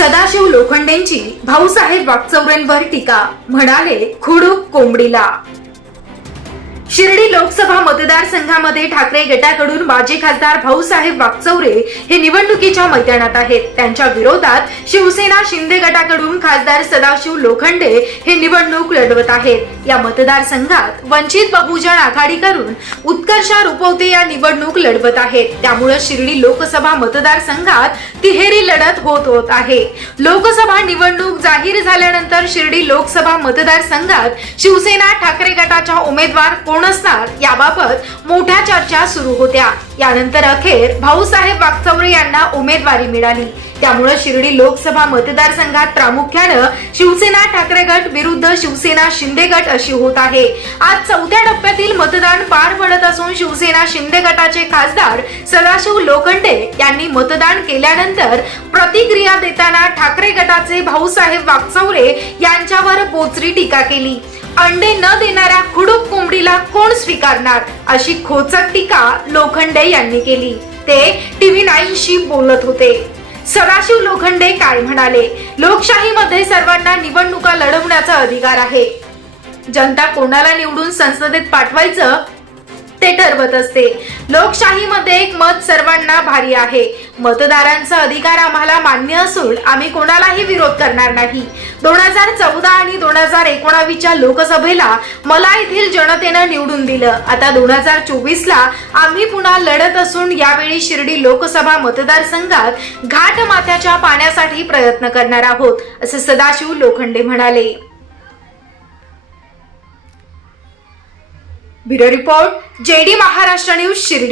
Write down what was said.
सदाशिव लोखंडेंची भाऊसाहेब वागचौरेंवर टीका. म्हणाले खुडूक कोंबडीला. शिर्डी लोकसभा मतदारसंघामध्ये ठाकरे गटाकडून माजी खासदार भाऊसाहेब वागचौरे हे निवडणुकीच्या मैदानात आहेत. त्यांच्या विरोधात शिवसेना शिंदे गटाकडून खासदार सदाशिव लोखंडे हे निवडणूक लढवत आहेत. या मतदारसंघात वंचित बहुजन आघाडी करून उत्कर्षा रुपवते या निवडणूक लढवत आहेत. त्यामुळे शिर्डी लोकसभा मतदारसंघात तिहेरी लढत होत होत आहे. लोकसभा निवडणूक झाल्यानंतर शिर्डी लोकसभा मतदारसंघात शिवसेना ठाकरे गटाच्या उमेदवार कोण असणार याबाबत मोठ्या चर्चा सुरू होत्या. यानंतर अखेर भाऊसाहेब वागचौरे यांना उमेदवारी मिळाली. त्यामुळे शिर्डी लोकसभा मतदारसंघात प्रामुख्यानं शिवसेना ठाकरे गट विरुद्ध शिवसेना शिंदे गट अशी होत आहे. आज चौथ्या टप्प्यातील मतदान पार पडत असून शिवसेना शिंदे गटाचे खासदार सदाशिव लोखंडे यांनी मतदान केल्यानंतर प्रतिक्रिया देताना ठाकरे गटाचे भाऊसाहेब वाकचौरे यांच्यावर बोचरी टीका केली. अंडे न देणाऱ्या खुडूप कोंबडीला कोण स्वीकारणार? अशी खोचक टीका लोखंडे यांनी केली. ते टीव्ही नाईनशी बोलत होते. सदाशिव लोखंडे काय म्हणाले? लोकशाहीमध्ये सर्वांना निवडणुका लढवण्याचा अधिकार आहे. जनता कोणाला निवडून संसदेत पाठवायचं? ते ठरवत असते. लोकशाहीमध्ये एक मत सर्वांना भारी आहे. मतदारांचा अधिकार आम्हाला मान्य असून आम्ही कोणालाही विरोध करणार नाही. दोन हजार चौदा आणि दोन हजार एकोणावीसच्या लोकसभेला मला येथील जनतेनं निवडून दिलं. आता दोन हजार चोवीस ला आम्ही पुन्हा लढत असून यावेळी शिर्डी लोकसभा मतदारसंघात घाट माथ्याच्या पाण्यासाठी प्रयत्न करणार आहोत असे सदाशिव लोखंडे म्हणाले. Bureau report JD Maharashtra news Shirdi.